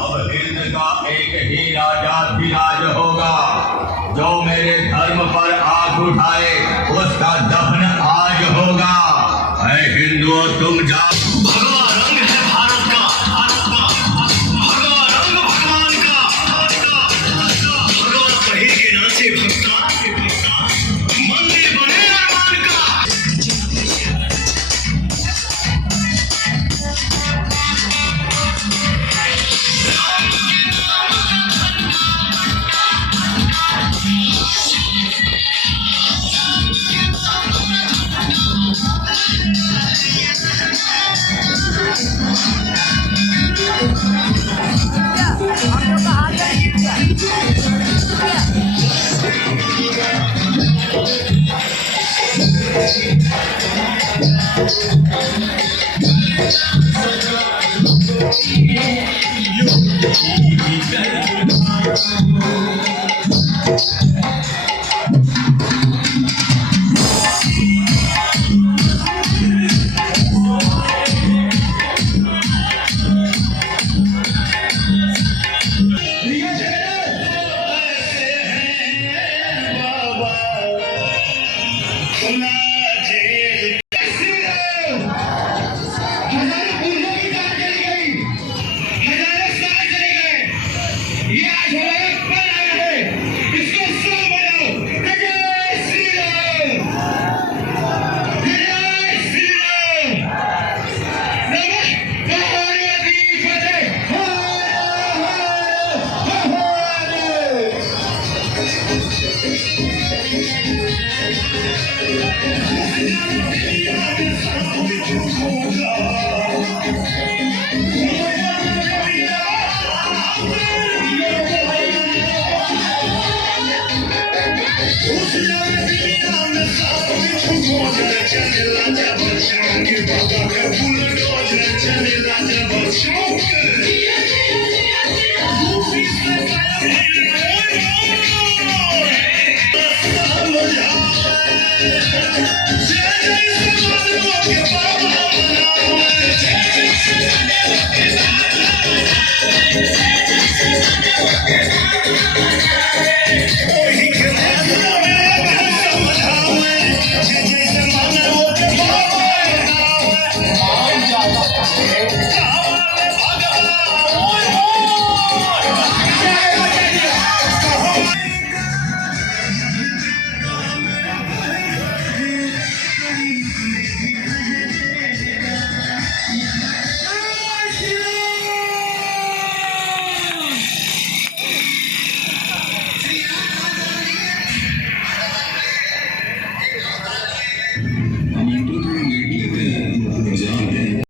अब हिंद का एक ही राजा धीराज होगा, जो मेरे धर्म पर आग उठाए उसका दफन आज होगा। ऐ हिंदुओं तुम जाओ। भगवा रंग है भारत का, भगवा रंग भगवान का, भगवा पहिर के नाचे भक्ता, मंदिर बने अरमान का। Smoke